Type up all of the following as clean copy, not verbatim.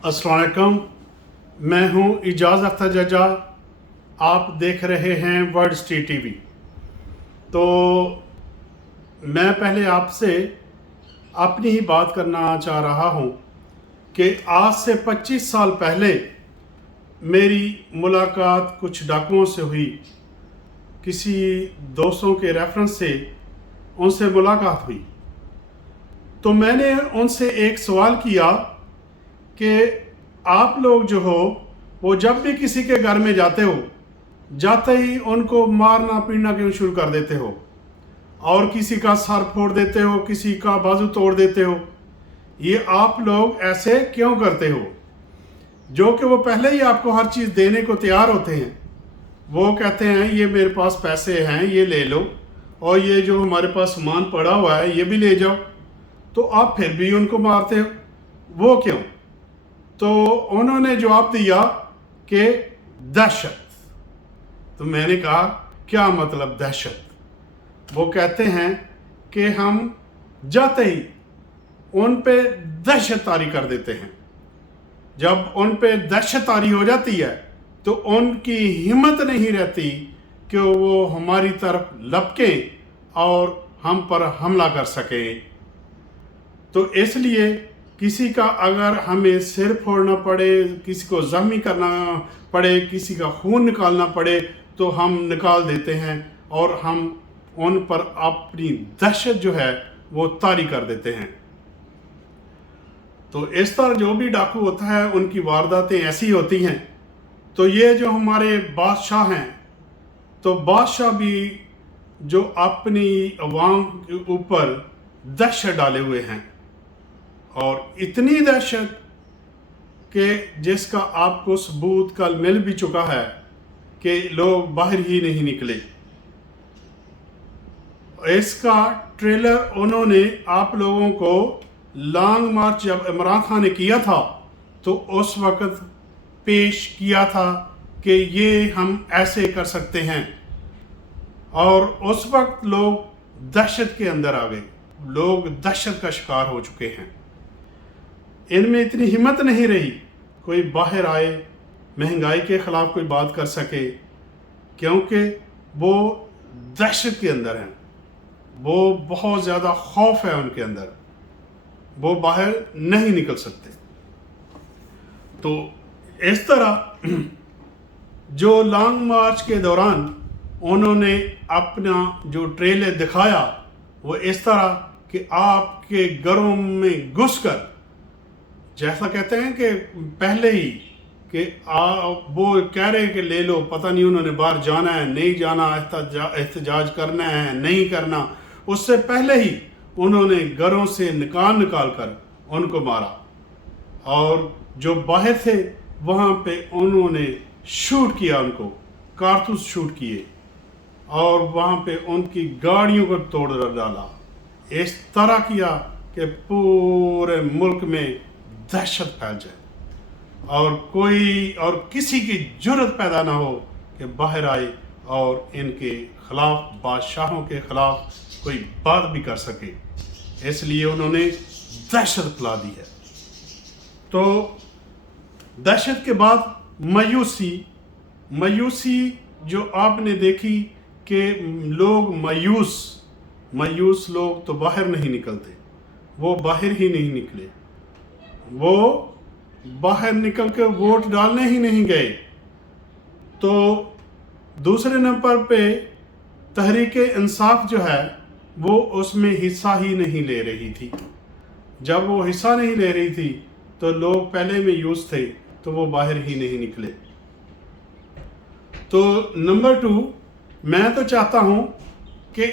अस्सलाम वालेकुम। मैं हूं इजाज़ अख्तर जजा। आप देख रहे हैं वर्ल्ड स्ट्रीट टीवी। तो मैं पहले आपसे अपनी ही बात करना चाह रहा हूं कि आज से 25 साल पहले मेरी मुलाकात कुछ डाकुओं से हुई। किसी दोस्तों के रेफरेंस से उनसे मुलाकात हुई, तो मैंने उनसे एक सवाल किया कि आप लोग जो हो वो जब भी किसी के घर में जाते हो, जाते ही उनको मारना पीटना क्यों शुरू कर देते हो और किसी का सर फोड़ देते हो, किसी का बाजू तोड़ देते हो? ये आप लोग ऐसे क्यों करते हो? जो कि वो पहले ही आपको हर चीज़ देने को तैयार होते हैं। वो कहते हैं ये मेरे पास पैसे हैं, ये ले लो, और ये जो हमारे पास सामान पड़ा हुआ है ये भी ले जाओ, तो आप फिर भी उनको मारते हो। वो क्यों? तो उन्होंने जवाब दिया कि दहशत। तो मैंने कहा क्या मतलब दहशत? वो कहते हैं कि हम जाते ही उन पे दहशत तारी कर देते हैं। जब उन पे दहशत तारी हो जाती है तो उनकी हिम्मत नहीं रहती कि वो हमारी तरफ लपकें और हम पर हमला कर सकें। तो इसलिए किसी का अगर हमें सिर फोड़ना पड़े, किसी को जख्मी करना पड़े, किसी का खून निकालना पड़े, तो हम निकाल देते हैं और हम उन पर अपनी दहशत जो है वो तारी कर देते हैं। तो इस तरह जो भी डाकू होता है उनकी वारदातें ऐसी होती हैं। तो ये जो हमारे बादशाह हैं, तो बादशाह भी जो अपनी अवाम के ऊपर दहशत डाले हुए हैं, और इतनी दहशत कि जिसका आपको सबूत कल मिल भी चुका है कि लोग बाहर ही नहीं निकले। इसका ट्रेलर उन्होंने आप लोगों को लॉन्ग मार्च जब इमरान खान ने किया था तो उस वक़्त पेश किया था कि ये हम ऐसे कर सकते हैं, और उस वक्त लोग दहशत के अंदर आ गए। लोग दहशत का शिकार हो चुके हैं। इनमें इतनी हिम्मत नहीं रही कोई बाहर आए, महंगाई के ख़िलाफ़ कोई बात कर सके, क्योंकि वो दहशत के अंदर हैं। वो बहुत ज़्यादा खौफ है उनके अंदर, वो बाहर नहीं निकल सकते। तो इस तरह जो लॉन्ग मार्च के दौरान उन्होंने अपना जो ट्रेलर दिखाया वो इस तरह कि आपके घरों में घुसकर, जैसा कहते हैं कि पहले ही कि वो कह रहे हैं कि ले लो, पता नहीं उन्होंने बाहर जाना है नहीं जाना, एहतजाज करना है नहीं करना, उससे पहले ही उन्होंने घरों से निकाल कर उनको मारा। और जो बाहर थे वहाँ पे उन्होंने शूट किया, उनको कारतूस शूट किए और वहाँ पे उनकी गाड़ियों को तोड़ डाला। इस तरह किया कि पूरे मुल्क में दहशत फैल जाए और किसी की जुर्रत पैदा ना हो कि बाहर आए और इनके खिलाफ, बादशाहों के खिलाफ कोई बात भी कर सके। इसलिए उन्होंने दहशत फैला दी है। तो दहशत के बाद मायूसी जो आपने देखी कि लोग मायूस लोग तो बाहर नहीं निकलते, वो बाहर ही नहीं निकले, वो बाहर निकल के वोट डालने ही नहीं गए। तो दूसरे नंबर पे तहरीके इंसाफ जो है वो उसमें हिस्सा ही नहीं ले रही थी। जब वो हिस्सा नहीं ले रही थी तो लोग पहले मायूस थे तो वो बाहर ही नहीं निकले। तो नंबर 2, मैं तो चाहता हूं कि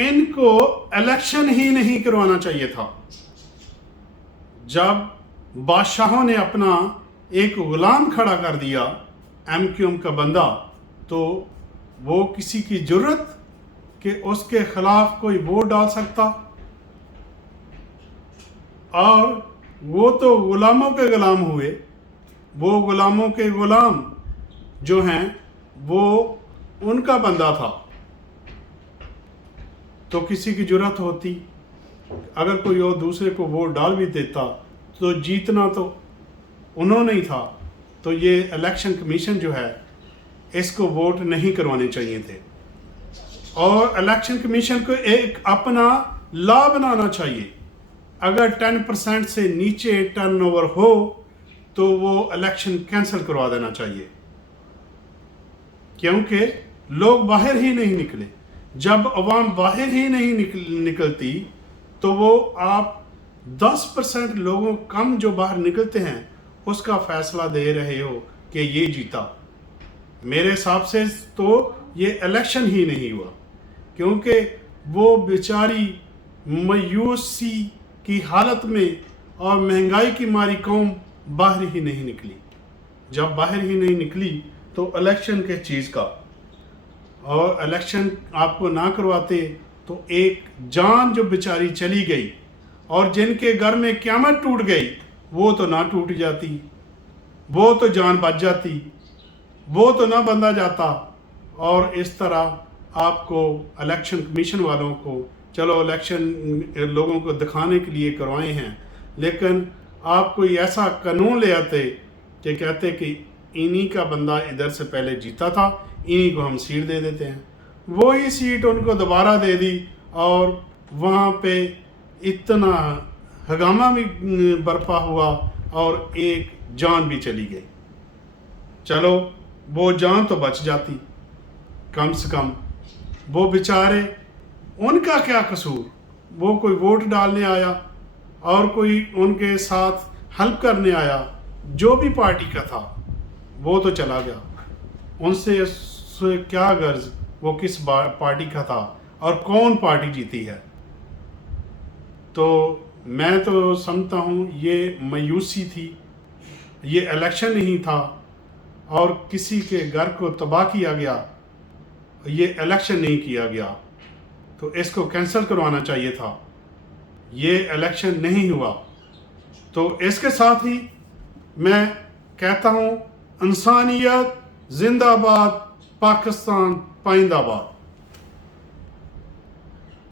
इनको इलेक्शन ही नहीं करवाना चाहिए था। जब बादशाहों ने अपना एक गुलाम खड़ा कर दिया, MQM का बंदा, तो वो किसी की जुर्रत कि उसके खिलाफ कोई वोट डाल सकता? और वो तो गुलामों के गुलाम हुए। वो गुलामों के गुलाम जो हैं वो उनका बंदा था, तो किसी की जुर्रत होती, अगर कोई और दूसरे को वोट डाल भी देता तो जीतना तो انہوں نے تھا تو یہ الیکشن کمیشن جو ہے اس کو ووٹ نہیں کروانے چاہیے تھے، اور الیکشن کمیشن کو ایک اپنا لا بنانا چاہیے، اگر 10% سے نیچے ٹرن اوور ہو تو وہ الیکشن کینسل کروا دینا چاہیے، کیونکہ لوگ باہر ہی نہیں نکلے۔ جب عوام باہر ہی نہیں نکلتی تو وہ آپ 10% لوگوں کم جو باہر نکلتے ہیں اس کا فیصلہ دے رہے ہو کہ یہ جیتا۔ میرے حساب سے تو یہ الیکشن ہی نہیں ہوا، کیونکہ وہ بیچاری مایوسی کی حالت میں اور مہنگائی کی ماری قوم باہر ہی نہیں نکلی۔ جب باہر ہی نہیں نکلی تو الیکشن کے چیز کا، اور الیکشن آپ کو نہ کرواتے تو ایک جان جو بیچاری چلی گئی اور جن کے گھر میں قیامت ٹوٹ گئی وہ تو نہ ٹوٹ جاتی، وہ تو جان بچ جاتی، وہ تو نہ بندہ جاتا۔ اور اس طرح آپ کو الیکشن کمیشن والوں کو چلو الیکشن لوگوں کو دکھانے کے لیے کروائے ہیں، لیکن آپ کوئی ایسا قانون لے آتے کہ کہتے کہ انہی کا بندہ ادھر سے پہلے جیتا تھا، انہی کو ہم سیٹ دے دیتے ہیں، وہی سیٹ ان کو دوبارہ دے دی، اور وہاں پہ اتنا ہنگامہ بھی برپا ہوا اور ایک جان بھی چلی گئی۔ چلو وہ جان تو بچ جاتی کم سے کم، وہ بیچارے ان کا کیا قصور؟ وہ کوئی ووٹ ڈالنے آیا اور کوئی ان کے ساتھ ہیلپ کرنے آیا، جو بھی پارٹی کا تھا وہ تو چلا گیا، ان سے کیا غرض وہ کس پارٹی کا تھا اور کون پارٹی جیتی ہے۔ تو میں تو سمجھتا ہوں یہ مایوسی تھی، یہ الیکشن نہیں تھا، اور کسی کے گھر کو تباہ کیا گیا، یہ الیکشن نہیں کیا گیا، تو اس کو کینسل کروانا چاہیے تھا، یہ الیکشن نہیں ہوا۔ تو اس کے ساتھ ہی میں کہتا ہوں انسانیت زندہ باد، پاکستان پائندہ باد۔